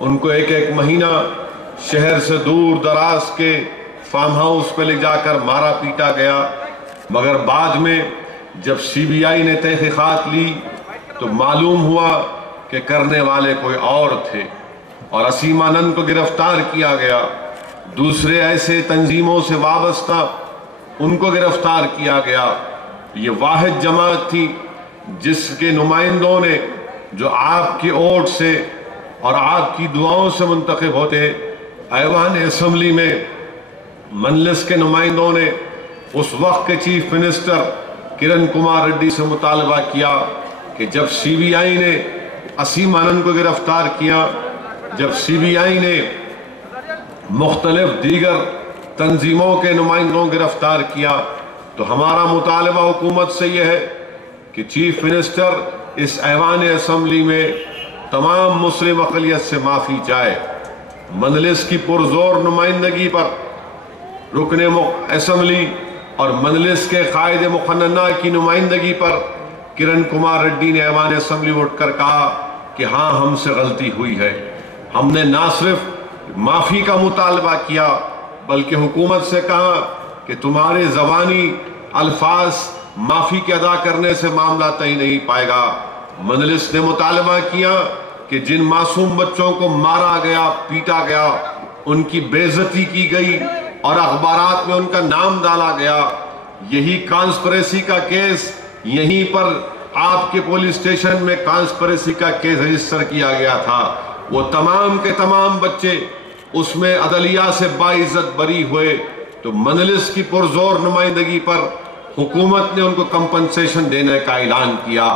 ان کو ایک ایک مہینہ شہر سے دور دراز کے فارم ہاؤس پہ لے جا کر مارا پیٹا گیا، مگر بعد میں جب CBI نے تحقیقات لی تو معلوم ہوا کہ کرنے والے کوئی اور تھے، اور اسیم آنند کو گرفتار کیا گیا۔ دوسرے ایسے تنظیموں سے وابستہ ان کو گرفتار کیا گیا۔ یہ واحد جماعت تھی جس کے نمائندوں نے، جو آپ کی ووٹ سے اور آپ کی دعاؤں سے منتخب ہوتے، ایوان اسمبلی میں مجلس کے نمائندوں نے اس وقت کے چیف منسٹر کرن کمار ریڈی سے مطالبہ کیا کہ جب CBI نے اسیم آنند کو گرفتار کیا، جب CBI نے مختلف دیگر تنظیموں کے نمائندوں گرفتار کیا، تو ہمارا مطالبہ حکومت سے یہ ہے کہ چیف منسٹر اس ایوان اسمبلی میں تمام مسلم اقلیت سے معافی چاہے۔ مجلس کی پرزور نمائندگی پر رکن اسمبلی اور مجلس کے قائد مقننہ کی نمائندگی پر کرن کمار ریڈی نے ایوان اسمبلی اٹھ کر کہا کہ ہاں ہم سے غلطی ہوئی ہے۔ ہم نے نہ صرف معافی کا مطالبہ کیا بلکہ حکومت سے کہا کہ تمہارے زبانی الفاظ معافی کے ادا کرنے سے معاملہ طے نہیں پائے گا۔ مجلس نے مطالبہ کیا کہ جن معصوم بچوں کو مارا گیا، پیٹا گیا، ان کی بے عزتی کی گئی اور اخبارات میں ان کا نام ڈالا گیا، یہی کانسپریسی کا کیس یہیں پر آپ کے پولیس اسٹیشن میں کانسپریسی کا کیس رجسٹر کیا گیا تھا، وہ تمام کے تمام بچے اس میں عدلیہ سے باعزت بری ہوئے، تو مجلس کی پرزور نمائندگی پر حکومت نے ان کو کمپنسیشن دینے کا اعلان کیا۔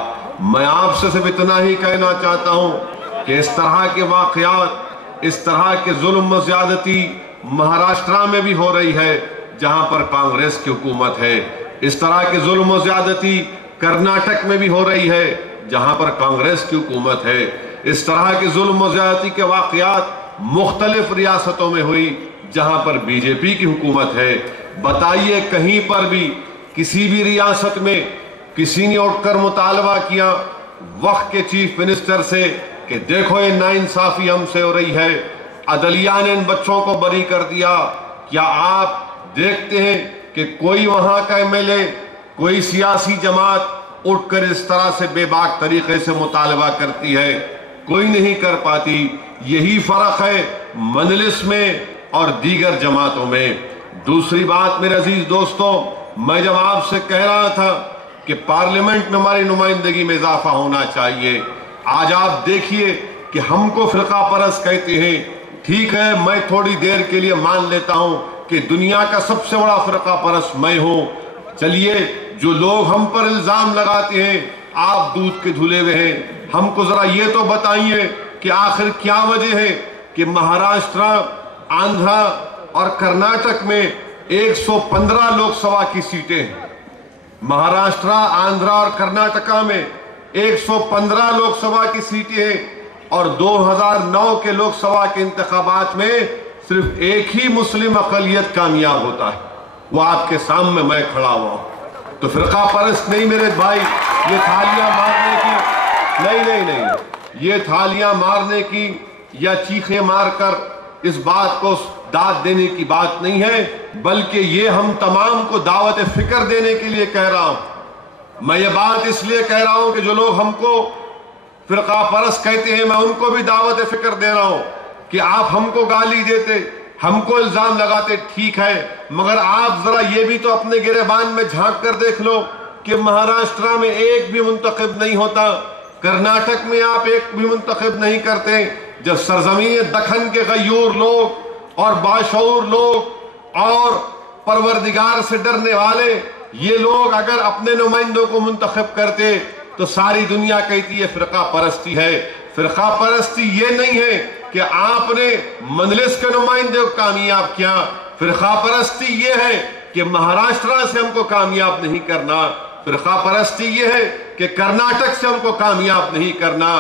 میں آپ سے صرف اتنا ہی کہنا چاہتا ہوں کہ اس طرح کے واقعات، اس طرح کے ظلم و زیادتی مہاراشٹرا میں بھی ہو رہی ہے جہاں پر کانگریس کی حکومت ہے، اس طرح کے ظلم و زیادتی کرناٹک میں بھی ہو رہی ہے جہاں پر کانگریس کی حکومت ہے، اس طرح کے ظلم و زیادتی کے واقعات مختلف ریاستوں میں ہوئی جہاں پر BJP کی حکومت ہے۔ بتائیے کہیں پر بھی کسی بھی ریاست میں کسی نے اٹھ کر مطالبہ کیا وقت کے چیف منسٹر سے کہ دیکھو یہ ناانصافی ہم سے ہو رہی ہے، عدلیہ نے ان بچوں کو بری کر دیا؟ کیا آپ دیکھتے ہیں کہ کوئی وہاں کا MLA، کوئی سیاسی جماعت اٹھ کر اس طرح سے بے باک طریقے سے مطالبہ کرتی ہے؟ کوئی نہیں کر پاتی۔ یہی فرق ہے مجلس میں اور دیگر جماعتوں میں۔ دوسری بات میرے عزیز دوستوں، میں جب آپ سے کہہ رہا تھا کہ پارلیمنٹ میں ہماری نمائندگی میں اضافہ ہونا چاہیے، آج آپ دیکھیے کہ ہم کو فرقہ پرست کہتے ہیں۔ ٹھیک ہے، میں تھوڑی دیر کے لیے مان لیتا ہوں کہ دنیا کا سب سے بڑا فرقہ پرست میں ہوں۔ چلیے، جو لوگ ہم پر الزام لگاتے ہیں آپ دودھ کے دھلے ہوئے ہیں، ہم کو ذرا یہ تو بتائیے کہ آخر کیا وجہ ہے کہ مہاراشٹرا، آندھرا اور کرناٹک میں 115 لوک سبھا کی سیٹیں ہیں۔ مہاراشٹرا، آندھرا اور کرناٹکا میں 115 لوک سبھا کی سیٹیں ہیں، اور 2009 کے لوک سبھا کے انتخابات میں صرف ایک ہی مسلم اقلیت کامیاب ہوتا ہے، وہ آپ کے سامنے میں کھڑا ہوا ہوں۔ تو فرقہ پرست نہیں میرے بھائی، یہ تھالیاں مارنے کی نہیں، یہ تھالیاں مارنے کی یا چیخیں مار کر اس بات کو داد دینے کی بات نہیں ہے، بلکہ یہ ہم تمام کو دعوت فکر دینے کے لیے کہہ رہا ہوں۔ میں یہ بات اس لیے کہہ رہا ہوں کہ جو لوگ ہم کو فرقہ پرست کہتے ہیں، میں ان کو بھی دعوت فکر دے رہا ہوں کہ آپ ہم کو گالی دیتے، ہم کو الزام لگاتے، ٹھیک ہے، مگر آپ ذرا یہ بھی تو اپنے گریبان میں جھانک کر دیکھ لو کہ مہاراشٹرا میں ایک بھی منتخب نہیں ہوتا، کرناٹک میں آپ ایک بھی منتخب نہیں کرتے، جب سرزمین دکن کے غیور لوگ اور باشعور لوگ اور پروردگار سے ڈرنے والے یہ لوگ اگر اپنے نمائندوں کو منتخب کرتے تو ساری دنیا کہتی ہے فرقہ پرستی ہے۔ فرقہ پرستی یہ نہیں ہے کہ آپ نے مجلس کے نمائندے کو کامیاب کیا، فرقہ پرستی یہ ہے کہ مہاراشٹرا سے ہم کو کامیاب نہیں کرنا، فرقہ پرستی یہ ہے کہ کرناٹک سے ہم کو کامیاب نہیں کرنا۔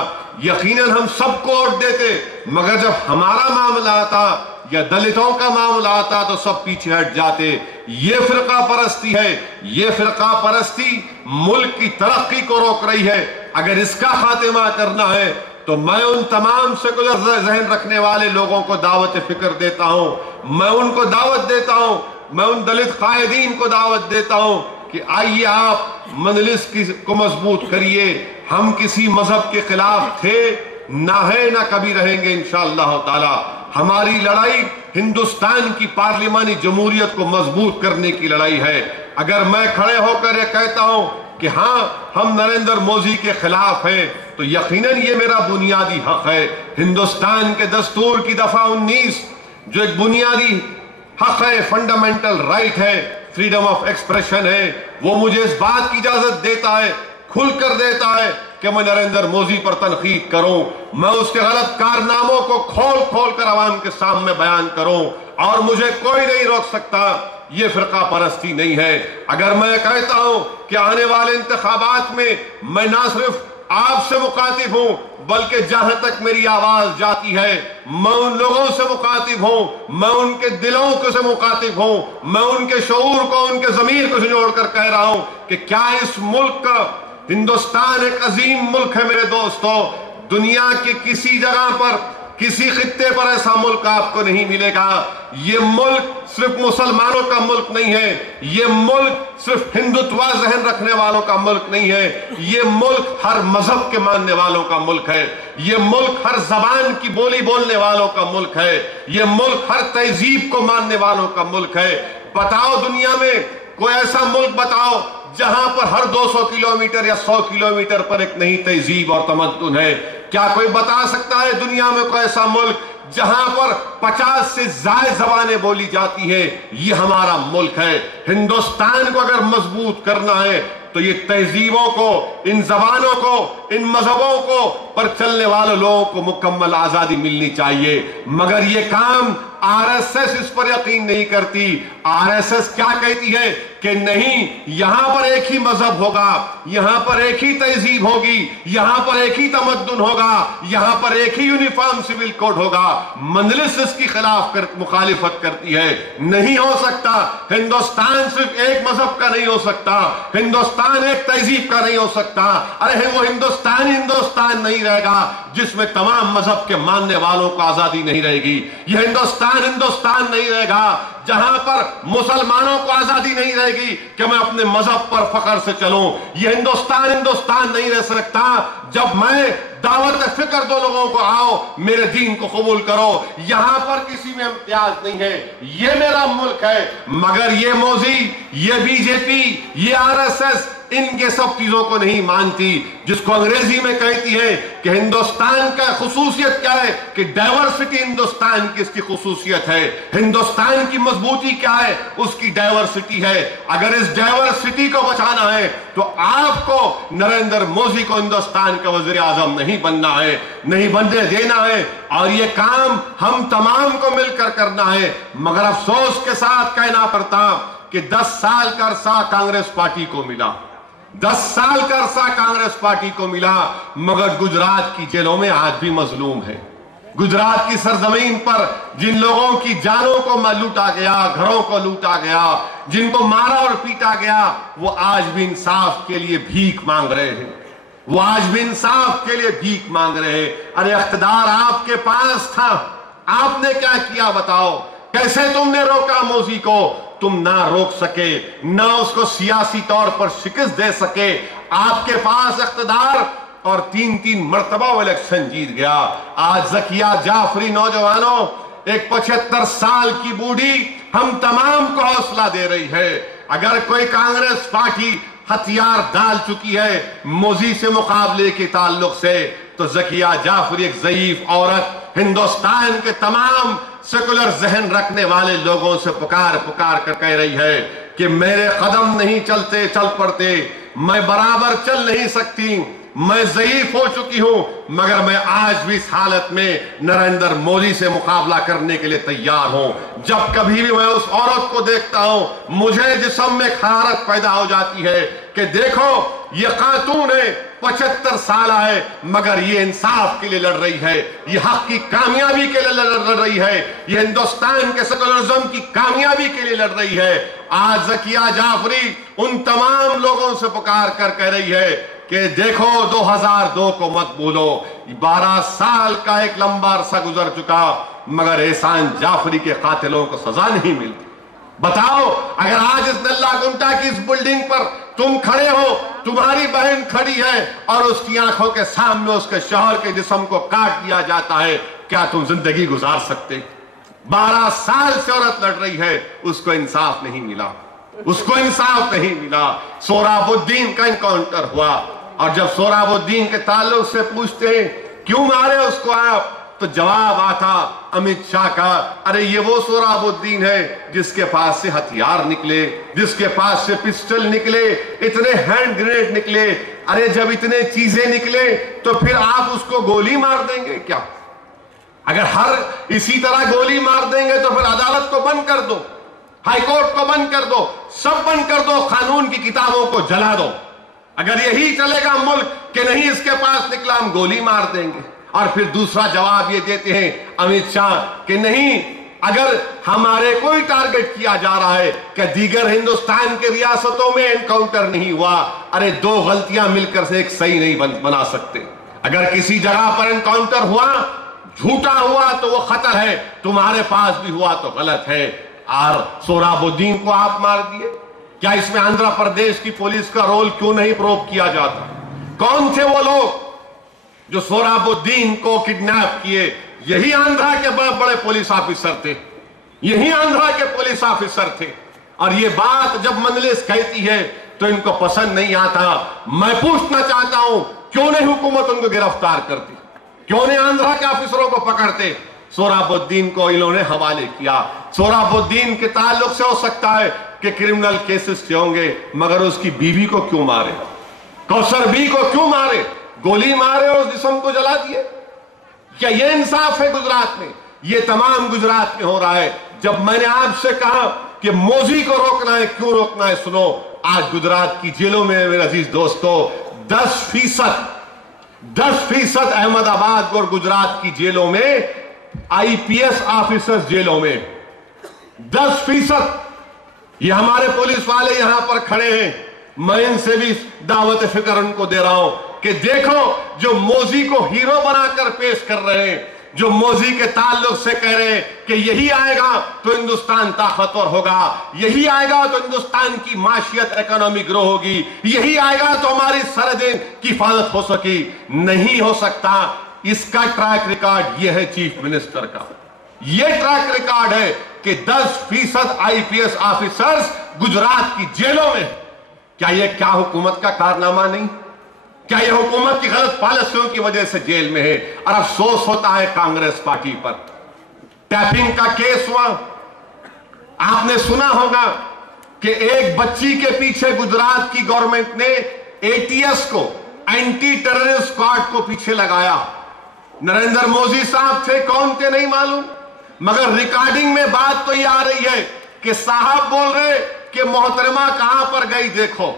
یقیناً ہم سب کو ووٹ دیتے، مگر جب ہمارا معاملہ آتا یا دلتوں کا معاملہ آتا تو سب پیچھے ہٹ جاتے۔ یہ فرقہ پرستی ہے، یہ فرقہ پرستی ملک کی ترقی کو روک رہی ہے۔ اگر اس کا خاتمہ کرنا ہے تو تو میں ان تمام سیکولر ذہن رکھنے والے لوگوں کو دعوت فکر دیتا ہوں، میں ان کو دعوت دیتا ہوں، میں ان دلت قائدین کو دعوت دیتا ہوں کہ آئیے آپ مجلس کو مضبوط کریے۔ ہم کسی مذہب کے خلاف تھے، نہ ہے، نہ کبھی رہیں گے انشاءاللہ تعالی۔ ہماری لڑائی ہندوستان کی پارلیمانی جمہوریت کو مضبوط کرنے کی لڑائی ہے۔ اگر میں کھڑے ہو کر یہ کہتا ہوں کہ ہاں ہم نریندر مودی کے خلاف ہیں تو یقیناً یہ میرا بنیادی حق ہے۔ ہندوستان کے دستور کی دفعہ 19 جو ایک بنیادی حق ہے، فنڈامنٹل رائٹ ہے، فریڈم آف ایکسپریشن ہے، وہ مجھے اس بات کی اجازت دیتا ہے، کھل کر دیتا ہے کہ میں نریندر مودی پر تنقید کروں، میں اس کے غلط کارناموں کو کھول کھول کر عوام کے سامنے بیان کروں، اور مجھے کوئی نہیں روک سکتا۔ یہ فرقہ پرستی نہیں ہے۔ اگر میں کہتا ہوں کہ آنے والے انتخابات میں میں نہ صرف آپ سے مخاطب ہوں بلکہ جہاں تک میری آواز جاتی ہے میں ان لوگوں سے مخاطب ہوں، میں ان کے دلوں کو سے مخاطب ہوں، میں ان کے شعور کو، ان کے ضمیر کو جوڑ کر کہہ رہا ہوں کہ کیا اس ملک کا، ہندوستان ایک عظیم ملک ہے میرے دوستو، دنیا کی کسی جگہ پر، کسی خطے پر ایسا ملک آپ کو نہیں ملے گا۔ یہ ملک صرف مسلمانوں کا ملک نہیں ہے، یہ ملک صرف ہندوتوا ذہن رکھنے والوں کا ملک نہیں ہے، یہ ملک ہر مذہب کے ماننے والوں کا ملک ہے، یہ ملک ہر زبان کی بولی بولنے والوں کا ملک ہے، یہ ملک ہر تہذیب کو ماننے والوں کا ملک ہے۔ بتاؤ دنیا میں کوئی ایسا ملک بتاؤ جہاں پر ہر 200 کلومیٹر یا 100 کلومیٹر پر ایک نئی تہذیب اور تمدن ہے؟ کیا کوئی بتا سکتا ہے دنیا میں کوئی ایسا ملک جہاں پر 50 سے زائد زبانیں بولی جاتی ہیں؟ یہ ہمارا ملک ہے۔ ہندوستان کو اگر مضبوط کرنا ہے تو یہ تہذیبوں کو، ان زبانوں کو، ان مذہبوں کو پر چلنے والے لوگوں کو مکمل آزادی ملنی چاہیے، مگر یہ کام آر ایس ایس اس پر یقین نہیں کرتی۔ آر ایس ایس کیا کہتی ہے کہ نہیں، یہاں پر ایک ہی مذہب ہوگا، یہاں پر ایک ہی تہذیب ہوگی، یہاں پر ایک ہی تمدن ہوگا، یہاں پر ایک ہی یونیفارم سول کوڈ ہوگا۔ مجلس اس کی خلاف مخالفت کرتی ہے۔ نہیں ہو سکتا، ہندوستان صرف ایک مذہب کا نہیں ہو سکتا، ہندوستان ایک تہذیب کا نہیں ہو سکتا۔ ارے وہ ہندوستان نہیں رہے گا جس میں تمام مذہب کے ماننے والوں کو آزادی نہیں رہے گی۔ یہ ہندوستان نہیں رہے گا جہاں پر مسلمانوں کو آزادی نہیں رہے گی کہ میں اپنے مذہب پر فخر سے چلوں۔ یہ ہندوستان نہیں رہ سکتا جب میں دعوت فکر دو لوگوں کو، آؤ میرے دین کو قبول کرو، یہاں پر کسی میں امتیاز نہیں ہے، یہ میرا ملک ہے۔ مگر یہ مودی، یہ بی جے پی، یہ آر ایس ایس ان کے سب چیزوں کو نہیں مانتی، جس کو انگریزی میں کہتی ہے کہ ہندوستان کا خصوصیت کیا ہے، کہ ڈائیورسٹی ہندوستان کی اس کی خصوصیت ہے۔ ہندوستان کی مضبوطی کیا ہے؟ اس کی ڈائیورسٹی ہے۔ اگر اس ڈائیورسٹی کو بچانا ہے تو آپ کو نریندر مودی کو ہندوستان کا وزیر اعظم نہیں بننا ہے، نہیں بننے دینا ہے، اور یہ کام ہم تمام کو مل کر کرنا ہے۔ مگر افسوس کے ساتھ کہنا پڑتا کہ 10 سال کا عرصہ کانگریس پارٹی کو ملا، 10 سال کا عرصہ کانگریس پارٹی کو ملا، مگر گجرات کی جیلوں میں آج بھی مظلوم ہے۔ گجرات کی سرزمین پر جن لوگوں کی جانوں کو لوٹا گیا، گھروں کو لوٹا گیا، جن کو مارا اور پیٹا گیا، وہ آج بھی انصاف کے لیے بھیک مانگ رہے ہیں، وہ آج بھی انصاف کے لیے بھیک مانگ رہے ہیں۔ ارے اقتدار آپ کے پاس تھا، آپ نے کیا کیا بتاؤ؟ کیسے تم نے روکا مودی کو؟ تم نہ روک سکے، نہ اس کو سیاسی طور پر شکست دے سکے۔ آپ کے پاس اقتدار، اور 3 مرتبہ وہ الیکشن جیت گیا۔ آج ذکیہ جعفری نوجوانوں، ایک 75 سال کی بوڑھی ہم تمام کو حوصلہ دے رہی ہے۔ اگر کوئی کانگریس پارٹی ہتھیار ڈال چکی ہے مودی سے مقابلے کے تعلق سے، تو ذکیہ جعفری ایک ضعیف عورت ہندوستان کے تمام سیکولر ذہن رکھنے والے لوگوں سے پکار کر کہہ رہی ہے کہ میرے قدم نہیں چل پڑتے، میں برابر چل نہیں سکتی، میں ضعیف ہو چکی ہوں، مگر میں آج بھی اس حالت میں نریندر مودی سے مقابلہ کرنے کے لیے تیار ہوں۔ جب کبھی بھی میں اس عورت کو دیکھتا ہوں مجھے جسم میں حرارت پیدا ہو جاتی ہے کہ دیکھو یہ خاتون ہے، 75 سالہ ہے، مگر یہ انصاف کے لیے لڑ رہی ہے، یہ حق کی کامیابی کے لیے لڑ رہی ہے، یہ ہندوستان کے سیکولرزم کی کامیابی کے لیے لڑ رہی ہے۔ آج ذکیہ جعفری ان تمام لوگوں سے پکار کر کہہ رہی ہے کہ دیکھو 2002 کو مت بھولو، 12 سال کا ایک لمبا عرصہ گزر چکا مگر احسان جعفری کے قاتلوں کو سزا نہیں ملتی۔ بتاؤ، اگر آج اس نلہ گنٹا کی اس بلڈنگ پر تم کھڑے ہو، تمہاری بہن کھڑی ہے اور اس کی آنکھوں کے سامنے اس کے شوہر کے جسم کو کاٹ دیا جاتا ہے، کیا تم زندگی گزار سکتے؟ 12 سال سے عورت لڑ رہی ہے، اس کو انصاف نہیں ملا، اس کو انصاف نہیں ملا۔ سہراب الدین کا انکاؤنٹر ہوا اور جب سہراب الدین کے تعلق سے پوچھتے ہیں کیوں مارے اس کو آپ، تو جواب آتا امت شاہ کا، ارے یہ وہ سہراب الدین ہے جس کے پاس سے ہتھیار نکلے، جس کے پاس سے پسٹل نکلے، اتنے ہینڈ گرینیڈ نکلے۔ ارے جب اتنے چیزیں نکلے تو پھر آپ اس کو گولی مار دیں گے کیا؟ اگر ہر اسی طرح گولی مار دیں گے تو پھر عدالت کو بند کر دو، ہائی کورٹ کو بند کر دو، سب بند کر دو، قانون کی کتابوں کو جلا دو۔ اگر یہی چلے گا ملک کہ نہیں اس کے پاس نکلا ہم گولی مار دیں گے۔ اور پھر دوسرا جواب یہ دیتے ہیں امت شاہ کہ نہیں، اگر ہمارے کوئی ٹارگٹ کیا جا رہا ہے کہ دیگر ہندوستان کے ریاستوں میں انکاؤنٹر نہیں ہوا، ارے 2 غلطیاں مل کر سے ایک صحیح نہیں بنا سکتے۔ اگر کسی جگہ پر انکاؤنٹر ہوا، جھوٹا ہوا تو وہ خطر ہے، تمہارے پاس بھی ہوا تو غلط ہے۔ اور سہراب الدین کو آپ مار دیے، کیا اس میں آندھرا پردیش کی پولیس کا رول کیوں نہیں پروو کیا جاتا؟ کون تھے وہ لوگ جو سہراب الدین کو کڈنیپ کیے؟ یہی آندھرا کے بڑے بڑے پولیس آفیسر تھے، یہی آندھرا کے پولیس آفیسر تھے۔ اور یہ بات جب مجلس کہتی ہے تو ان کو پسند نہیں آتا۔ میں پوچھنا چاہتا ہوں کیوں نہیں حکومت ان کو گرفتار کرتی، کیوں نہیں آندھرا کے آفیسروں کو پکڑتے؟ سہراب الدین کو انہوں نے حوالے کیا۔ سہراب الدین کے تعلق سے ہو سکتا ہے کہ کرمنل کیسز سے ہوں گے، مگر اس کی بیوی کو کیوں مارے؟ کوثر بی کو کیوں مارے؟ گولی مارے اور اس جسم کو جلا دیے؟ کیا یہ انصاف ہے گجرات میں؟ یہ تمام گجرات میں ہو رہا ہے۔ جب میں نے آپ سے کہا کہ موذی کو روکنا ہے، کیوں روکنا ہے؟ سنو، آج گجرات کی جیلوں میں میرے عزیز دوستو 10% احمد آباد اور گجرات کی جیلوں میں آئی پی ایس آفیسرز جیلوں میں 10%۔ یہ ہمارے پولیس والے یہاں پر کھڑے ہیں، میں ان سے بھی دعوت فکر ان کو دے رہا ہوں کہ دیکھو، جو موذی کو ہیرو بنا کر پیش کر رہے ہیں، جو موذی کے تعلق سے کہہ رہے ہیں کہ یہی آئے گا تو ہندوستان طاقتور ہوگا، یہی آئے گا تو ہندوستان کی معاشیت اکانومی گرو ہوگی، یہی آئے گا تو ہماری سرحدیں کی حفاظت ہو سکی، نہیں ہو سکتا۔ اس کا ٹریک ریکارڈ یہ ہے چیف منسٹر کا، یہ ٹریک ریکارڈ ہے کہ 10% آئی پی ایس آفیسرز گجرات کی جیلوں میں۔ کیا حکومت کا کارنامہ نہیں؟ کیا یہ حکومت کی غلط پالیسیوں کی وجہ سے جیل میں ہے؟ اور افسوس ہوتا ہے کانگریس پارٹی پر۔ ٹیپنگ کا کیس ہوا، آپ نے سنا ہوگا کہ ایک بچی کے پیچھے گجرات کی گورنمنٹ نے اے ٹی ایس کو، اینٹی ٹیررسٹ اسکواڈ کو پیچھے لگایا۔ نریندر مودی صاحب تھے، کون تھے نہیں معلوم، مگر ریکارڈنگ میں بات تو یہ آ رہی ہے کہ صاحب بول رہے کہ محترمہ کہاں پر گئی دیکھو،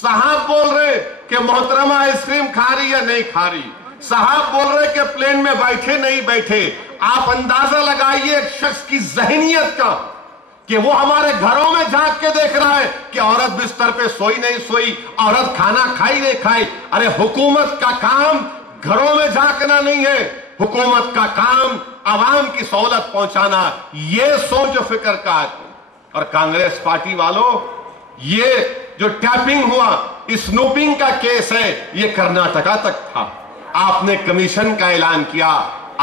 صاحب بول رہے کہ محترمہ آئس کریم کھا رہی یا نہیں کھا رہی، صاحب بول رہے کہ پلین میں بیٹھے نہیں بیٹھے۔ آپ اندازہ لگائیے ایک شخص کی ذہنیت کا کہ وہ ہمارے گھروں میں جھانک کے دیکھ رہا ہے کہ عورت بستر پہ سوئی نہیں سوئی، عورت کھانا کھائی نہیں کھائی۔ ارے حکومت کا کام گھروں میں جھانکنا نہیں ہے، حکومت کا کام عوام کی سہولت پہنچانا۔ یہ سوچ و فکر کا آدمی۔ اور کانگریس پارٹی والوں، یہ جو ٹیپنگ ہوا، اسنوپنگ کا کیس ہے، یہ کرناٹکا تک تھا۔ آپ نے کمیشن کا اعلان کیا،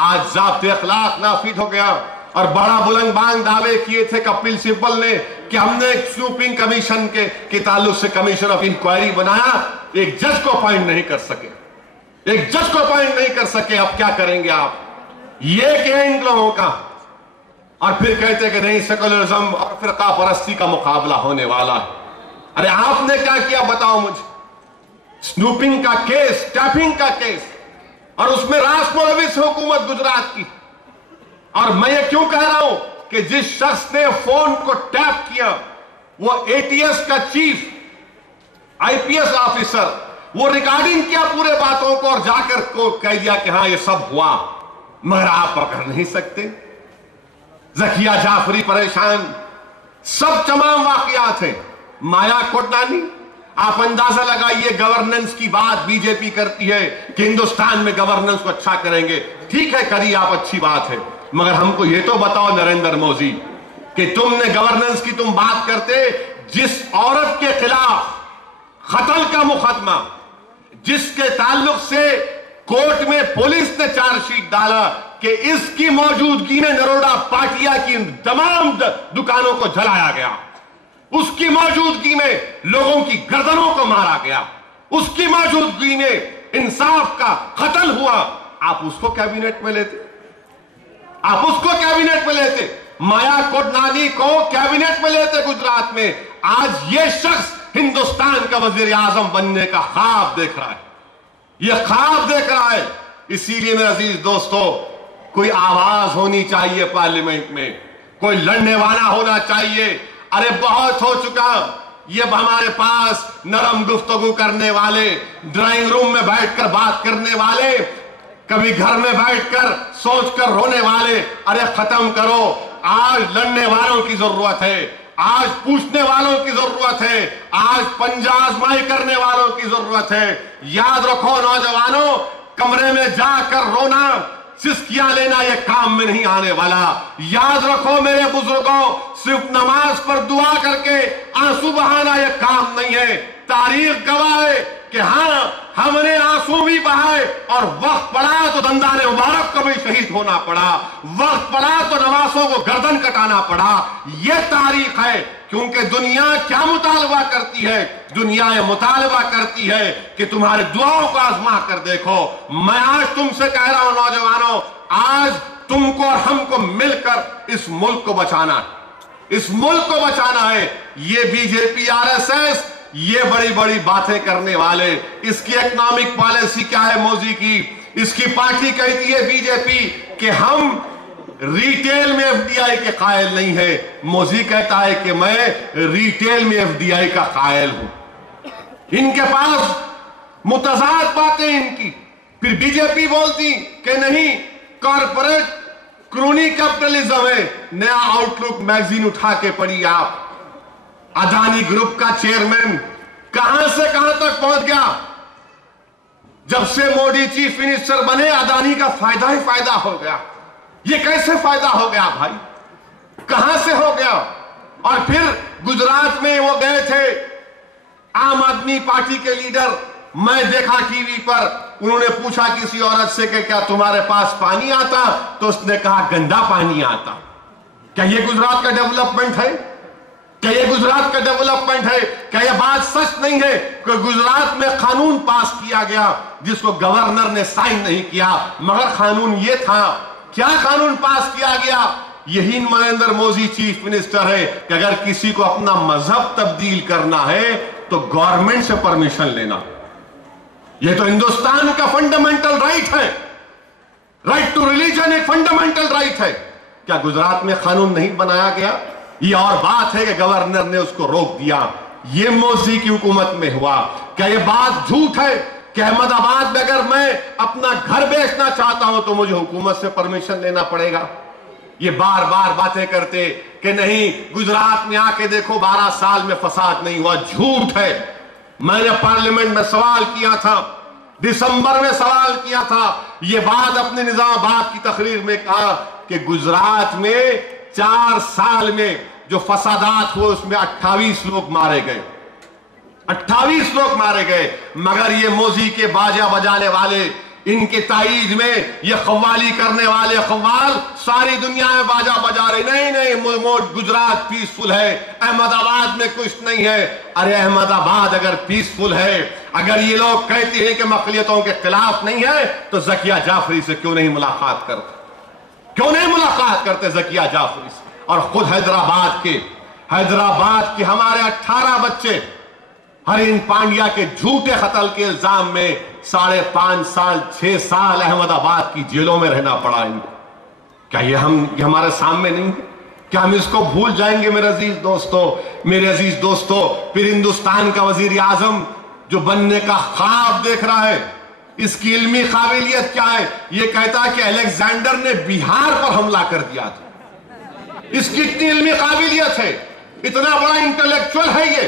آج ضابط اخلاق نافذ ہو گیا، اور بڑا بلند بانگ دعوے کیے تھے کپل سبل نے کہ ہم نے اسنوپنگ کمیشن کے تعلق سے کمیشن آف انکوائری بنایا، ایک جج کو اپوائنٹ نہیں کر سکے، ایک جج کو اپوائنٹ نہیں کر سکے۔ اب کیا کریں گے آپ؟ یہ کہ ان لوگوں کا، اور پھر کہتے کہ نہیں سیکولرزم اور فرقہ پرستی کا مقابلہ ہونے والا ہے۔ ارے آپ نے کیا کیا بتاؤ مجھے؟ سنوپنگ کا کیس، ٹیپنگ کا کیس، اور اس میں راس ملوث حکومت گجرات کی۔ اور میں یہ کیوں کہہ رہا ہوں کہ جس شخص نے فون کو ٹیپ کیا وہ اے ٹی ایس کا چیف آئی پی ایس آفیسر، وہ ریکارڈنگ کیا پورے باتوں کو اور جا کر کو کہہ دیا کہ ہاں یہ سب ہوا، مگر آپ پکڑ نہیں سکتے۔ ذکیہ جعفری پریشان، سب تمام واقعات ہیں۔ مایا کوٹانی آپ اندازہ لگائیے گورننس کی بات بی جے پی کرتی ہے کہ ہندوستان میں گورننس کو اچھا کریں گے. ٹھیک ہے کری آپ, اچھی بات ہے, مگر ہم کو یہ تو بتاؤ نریندر مودی کہ تم نے گورننس کی تم بات کرتے, جس عورت کے خلاف قتل کا مقدمہ, جس کے تعلق سے کورٹ میں پولیس نے چارج شیٹ ڈالا کہ اس کی موجودگی میں نروڑا پاٹیا کی تمام دکانوں کو جلایا گیا, اس کی موجودگی میں لوگوں کی گردنوں کو مارا گیا, اس کی موجودگی میں انصاف کا قتل ہوا, آپ اس کو کیبنٹ میں لیتے, آپ اس کو کیبنٹ میں لیتے, مایا کوڈنانی کو کیبنٹ میں لیتے گجرات میں. آج یہ شخص ہندوستان کا وزیر اعظم بننے کا خواب دیکھ رہا ہے, یہ خواب دیکھ رہا ہے. اسی لیے میرے عزیز دوستو, کوئی آواز ہونی چاہیے پارلیمنٹ میں, کوئی لڑنے والا ہونا چاہیے. ارے بہت ہو چکا, یہ ہمارے پاس نرم گفتگو کرنے والے, ڈرائنگ روم میں بیٹھ کر بات کرنے والے, کبھی گھر میں بیٹھ کر سوچ کر رونے والے, ارے ختم کرو. آج لڑنے والوں کی ضرورت ہے, آج پوچھنے والوں کی ضرورت ہے, آج پنجہ آزمائی کرنے والوں کی ضرورت ہے. یاد رکھو نوجوانوں, کمرے میں جا کر رونا, سسکیاں لینا یہ کام میں نہیں آنے والا. یاد رکھو میرے بزرگوں, صرف نماز پر دعا کر کے آنسو بہانا یہ کام نہیں ہے. تاریخ گواہ ہے کہ ہاں ہم نے آنسو بھی بہائے, اور وقت پڑا تو دندان مبارک کو بھی شہید ہونا پڑا, وقت پڑا تو نواسوں کو گردن کٹانا پڑا. یہ تاریخ ہے. کیونکہ دنیا کیا مطالبہ کرتی ہے؟ دنیا یہ مطالبہ کرتی ہے کہ تمہارے دعاؤں کو آزما کر دیکھو. میں آج تم سے کہہ رہا ہوں نوجوانوں, آج تم کو اور ہم کو مل کر اس ملک کو بچانا ہے, اس ملک کو بچانا ہے. یہ بی جے پی, آر ایس ایس, یہ بڑی بڑی باتیں کرنے والے, اس کی اکنامک پالیسی کیا ہے مودی کی؟ اس کی پارٹی کہتی ہے بی جے پی کہ ہم ریٹیل میں ایف ڈی آئی کے قائل نہیں ہے, مودی کہتا ہے کہ میں ریٹیل میں ایف ڈی آئی کا قائل ہوں. ان کے پاس متضاد باتیں ان کی. پھر بی جے پی بولتی کہ نہیں کارپوریٹ کرونی کیپٹلزم ہے. نیا آؤٹ لک میگزین اٹھا کے پڑھی آپ, اڈانی گروپ کا چیئرمین کہاں سے کہاں تک پہنچ گیا. جب سے مودی چیف منسٹر بنے اڈانی کا فائدہ ہی فائدہ ہو گیا. یہ کیسے فائدہ ہو گیا بھائی, کہاں سے ہو گیا؟ اور پھر گجرات میں وہ گئے تھے عام آدمی پارٹی کے لیڈر, میں دیکھا ٹی وی پر, انہوں نے پوچھا کسی عورت سے کہ کیا تمہارے پاس پانی آتا؟ تو اس نے کہا گندا پانی آتا. کیا یہ گجرات کا ڈیولپمنٹ ہے؟ کیا یہ گجرات کا ڈیولپمنٹ ہے؟ کیا یہ بات سچ نہیں ہے کہ گجرات میں قانون پاس کیا گیا جس کو گورنر نے سائن نہیں کیا, مگر قانون یہ تھا, کیا قانون پاس کیا گیا؟ یہی نریندر مودی چیف منسٹر ہے کہ اگر کسی کو اپنا مذہب تبدیل کرنا ہے تو گورنمنٹ سے پرمیشن لینا. یہ تو ہندوستان کا فنڈامنٹل رائٹ ہے, رائٹ ٹو ریلیجن ایک فنڈامنٹل رائٹ ہے. کیا گجرات میں قانون نہیں بنایا گیا؟ یہ اور بات ہے کہ گورنر نے اس کو روک دیا. یہ مودی کی حکومت میں ہوا. کیا یہ بات جھوٹ ہے کہ احمد آباد میں اگر میں اپنا گھر بیچنا چاہتا ہوں تو مجھے حکومت سے پرمیشن لینا پڑے گا؟ یہ بار بار باتیں کرتے کہ نہیں گجرات میں آ کے دیکھو 12 سال میں فساد نہیں ہوا. جھوٹ ہے. میں نے پارلیمنٹ میں سوال کیا تھا, دسمبر میں سوال کیا تھا, یہ بات اپنے نظام آباد کی تقریر میں کہا کہ گجرات میں 4 سال میں جو فسادات ہوئے اس میں 28 لوگ مارے گئے, 28 لوگ مارے گئے. مگر یہ مودی کے باجا بجانے والے, ان کے تائید میں یہ قوالی کرنے والے قوال ساری دنیا میں باجا بجا رہے, نہیں نہیں گجرات پیسفل ہے, احمد آباد میں کچھ نہیں ہے. ارے احمد آباد اگر پیسفل ہے, اگر یہ لوگ کہتے ہیں کہ مقلیتوں کے خلاف نہیں ہے, تو زکیہ جعفری سے کیوں نہیں ملاقات کرتے؟ کیوں نہیں ملاقات کرتے زکیہ جعفری سے؟ اور خود حیدرآباد کے ہمارے 18 بچے ہرین پانڈیا کے جھوٹے قتل کے الزام میں 5.5 سال 6 سال احمد آباد کی جیلوں میں رہنا پڑا ان کو. کیا یہ ہمارے سامنے نہیں ہے؟ کیا ہم اس کو بھول جائیں گے؟ میرے عزیز دوستو, پھر ہندوستان کا وزیر اعظم جو بننے کا خواب دیکھ رہا ہے, اس کی علمی قابلیت کیا ہے؟ یہ کہتا ہے کہ الیگزینڈر نے بہار پر حملہ کر دیا تھا. اس کی اتنی علمی قابلیت ہے, اتنا بڑا انٹلیکچوئل ہے یہ.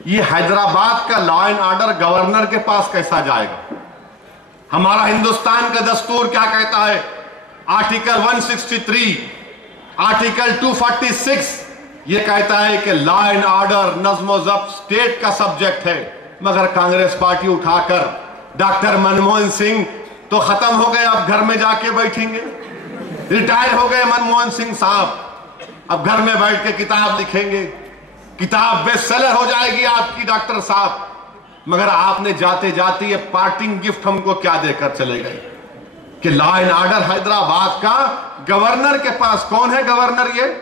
یہ حیدرآباد کا لا اینڈ آرڈر گورنر کے پاس کیسا جائے گا؟ ہمارا ہندوستان کا دستور کیا کہتا ہے؟ آرٹیکل 163 آرٹیکل 246 یہ کہتا ہے کہ لا اینڈ آرڈر نظم و ضبط اسٹیٹ کا سبجیکٹ ہے، مگر کانگریس پارٹی اٹھا کر ڈاکٹر منموہن سنگھ تو ختم ہو گئے، اب گھر میں جا کے بیٹھیں گے، ریٹائر ہو گئے منموہن سنگھ صاحب، اب گھر میں بیٹھ کے کتاب لکھیں گے، کتاب بیسٹ سیلر ہو جائے گی آپ کی ڈاکٹر صاحب، مگر آپ نے جاتے جاتے یہ پارٹنگ گفٹ ہم کو کیا دے کر چلے گئے کہ لا اینڈ آرڈر حیدرآباد کا گورنر کے پاس۔ کون ہے گورنر؟ یہ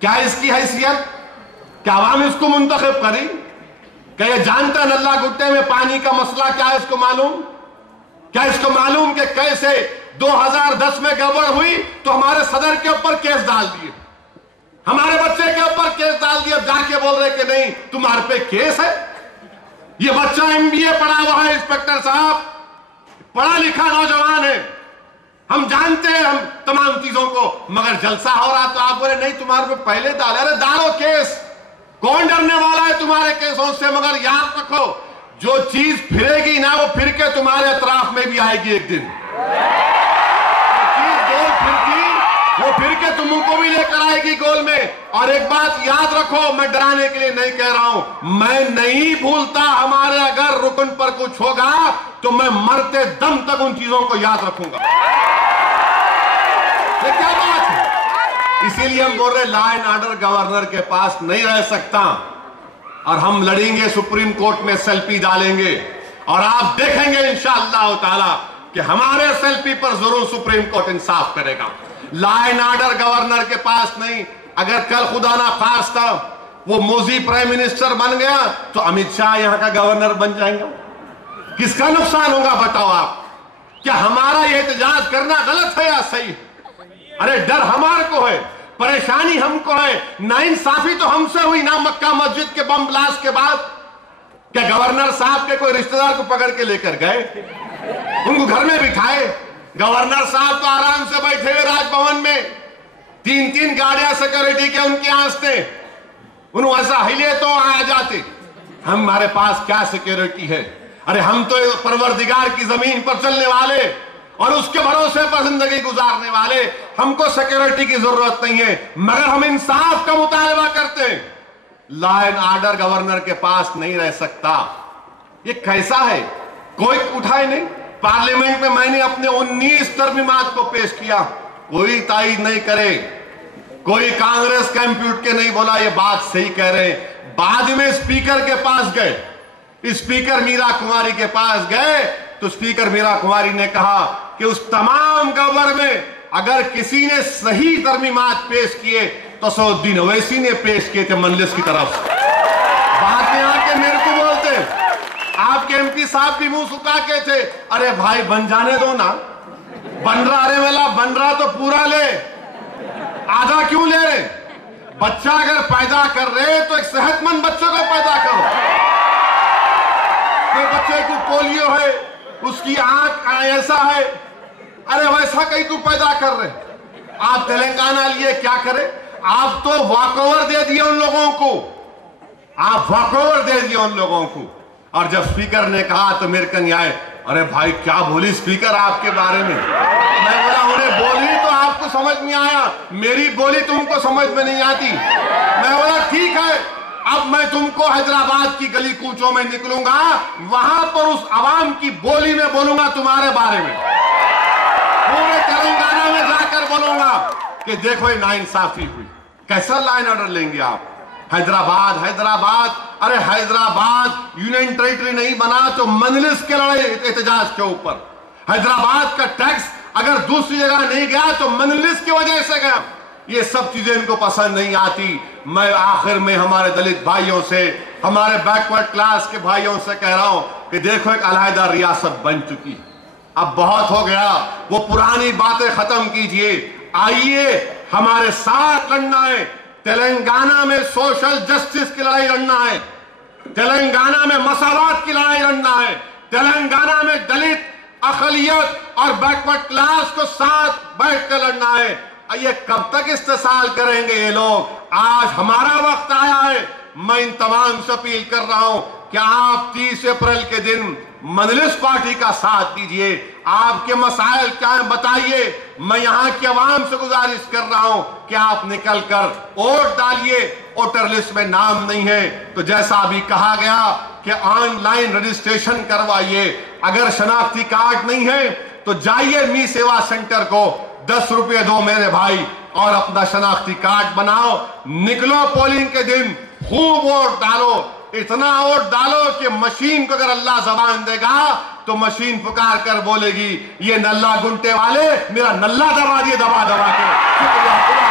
کیا اس کی حیثیت؟ کیا عوام اس کو منتخب کری؟ کیا یہ جانتا ہے نلہ گٹے میں پانی کا مسئلہ کیا ہے؟ اس کو معلوم؟ کیا اس کو معلوم کہ کیسے 2010 میں گڑبڑ ہوئی تو ہمارے صدر کے اوپر کیس ڈال دیے، ہمارے بچے کے اوپر کیس ڈال دیے، اب جا کے بول رہے کہ نہیں تمہارے پہ کیس ہے؟ یہ بچہ MBA پڑھا ہوا ہے انسپیکٹر صاحب، پڑھا لکھا نوجوان ہے، ہم جانتے ہیں ہم تمام چیزوں کو، مگر جلسہ ہو رہا تو آپ بولے نہیں تمہارے پہ پہلے ڈالے۔ ارے ڈالو کیس، کون ڈرنے والا ہے تمہارے کیسوں سے؟ مگر یاد رکھو جو چیز پھرے گی نا وہ پھر کے تمہارے اطراف میں بھی آئے گی ایک دن، چیز گول پھرتی وہ پھر کے تم کو بھی لے کر آئے گی گول میں۔ اور ایک بات یاد رکھو، میں ڈرانے کے لیے نہیں کہہ رہا ہوں، میں نہیں بھولتا، ہمارے اگر رکن پر کچھ ہوگا تو میں مرتے دم تک ان چیزوں کو یاد رکھوں گا۔ یہ کیا بات ہے؟ اسی لیے ہم بول رہے لا اینڈ آرڈر گورنر کے پاس نہیں رہ سکتا، اور ہم لڑیں گے، سپریم کورٹ میں SLP ڈالیں گے، اور آپ دیکھیں گے انشاءاللہ تعالی کہ ہمارے SLP پر ضرور سپریم کورٹ انصاف کرے گا۔ لا اینڈ آرڈر گورنر کے پاس نہیں۔ اگر کل خدا نہ خواستہ وہ موزی پرائم منسٹر بن گیا تو امت شاہ یہاں کا گورنر بن جائیں گا، کس کا نقصان ہوگا بتاؤ آپ؟ کیا ہمارا یہ احتجاج کرنا غلط ہے یا صحیح؟ ارے ڈر ہمارے کو ہے، پریشانی ہم کو ہے، ناانصافی تو ہم سے ہوئی نا مکہ مسجد کے بم بلاسٹ کے بعد۔ کیا گورنر صاحب کے کوئی رشتہ دار کو پکڑ کے لے کر گئے، ان کو گھر میں بٹھائے؟ گورنر صاحب تو آرام سے بیٹھے ہوئے راج بھون میں، 3 گاڑیاں سیکورٹی کے ان کے آس تھے، انہوں ایسا ہلے تو آ جاتے۔ ہمارے پاس کیا سیکورٹی ہے؟ ارے ہم تو پروردگار کی زمین پر چلنے والے اور اس کے بھروسے پر زندگی گزارنے والے، ہم کو سیکورٹی کی ضرورت نہیں ہے، مگر ہم انصاف کا مطالبہ کرتے ہیں۔ لا اینڈ آرڈر گورنر کے پاس نہیں رہ سکتا۔ یہ کیسا ہے؟ کوئی اٹھائے نہیں۔ پارلیمنٹ میں میں نے اپنے 19 ترمیمات کو پیش کیا، کوئی تائید نہیں کرے، کوئی کانگریس کمپیوٹ کے نہیں بولا یہ بات صحیح کہہ رہے ہیں۔ بعد میں اسپیکر کے پاس گئے، اسپیکر میرا کماری کے پاس گئے تو اسپیکر میرا کماری نے کہا کہ اس تمام گورنر میں اگر کسی نے صحیح ترمیمات پیش کیے تو سعود الدین اویسی نے پیش کیے تھے مجلس کی طرف سے۔ بعد میں آ کے میرے کو بولتے آپ کے MP صاحب بھی منہ سکا کے تھے، ارے بھائی بن جانے دو نا، بن رہا، ارے والا بن رہا تو پورا لے، آدھا کیوں لے رہے؟ بچہ اگر پیدا کر رہے تو ایک صحت مند بچوں کو پیدا کرو۔ کوئی بچے کو پولیو ہے، اس کی آنکھ ایسا ہے، ارے ویسا کہیں تو پیدا کر رہے۔ آپ تلنگانہ لیے کیا کرے؟ آپ تو واک اوور دے دیے ان لوگوں کو، آپ واک اوور دے دیے ان لوگوں کو۔ اور جب اسپیکر نے کہا تو میرے کنی آئے، ارے بھائی کیا بولی اسپیکر آپ کے بارے میں؟ میں بولا انہیں بولی تو آپ کو سمجھ نہیں آیا، میری بولی تم کو سمجھ میں نہیں آتی۔ میں بولا ٹھیک ہے، اب میں تم کو حیدرآباد کی گلی کوچوں میں نکلوں گا، وہاں پر اس عوام کی بولی میں بولوں گا تمہارے بارے میں، پورے تلنگانہ میں جا کر بولوں گا کہ دیکھو یہ ناانصافی ہوئی۔ کیسا لائن آرڈر لیں گے آپ؟ حیدرآباد، ارے حیدرآباد یونین ٹیریٹری نہیں بنا تو مجلس کے لڑائی احتجاج کے اوپر۔ حیدرآباد کا ٹیکس اگر دوسری جگہ نہیں گیا تو مجلس کی وجہ سے گیا۔ یہ سب چیزیں ان کو پسند نہیں آتی۔ میں آخر میں ہمارے دلت بھائیوں سے، ہمارے بیکورڈ کلاس کے بھائیوں سے کہہ رہا ہوں کہ دیکھو ایک علیحدہ ریاست بن چکی، اب بہت ہو گیا، وہ پرانی باتیں ختم کیجئے، آئیے ہمارے ساتھ لڑنا ہے۔ تلنگانہ میں سوشل جسٹس کی لڑائی لڑنا ہے، تلنگانہ میں مساوات کی لڑائی لڑنا ہے، تلنگانہ میں دلت اقلیت اور بیکورڈ کلاس کو ساتھ بیٹھ کر لڑنا ہے۔ یہ کب تک استحصال کریں گے یہ لوگ؟ آج ہمارا وقت آیا ہے میں ان تمام سے اپیل کر رہا ہوں کہ آپ 30 اپریل کے دن مجلس پارٹی کا ساتھ دیجئے. آپ کے مسائل کیا ہیں بتائیے. میں یہاں کی عوام سے گزارش کر رہا ہوں کہ آپ نکل کر ووٹ ڈالیے. ووٹر لسٹ میں نام نہیں ہے تو جیسا ابھی کہا گیا کہ آن لائن رجسٹریشن کروائیے. اگر شناختی کارڈ نہیں ہے تو جائیے می سیوا سینٹر کو 10 روپے دو میرے بھائی اور اپنا شناختی کارڈ بناؤ. نکلو پولنگ کے دن, خوب ووٹ ڈالو. اتنا ووٹ ڈالو کہ مشین کو اگر اللہ زبان دے گا تو مشین پکار کر بولے گی یہ نلہ گنٹے والے میرا نلہ دبا دیے دبا دبا کے. شکریہ.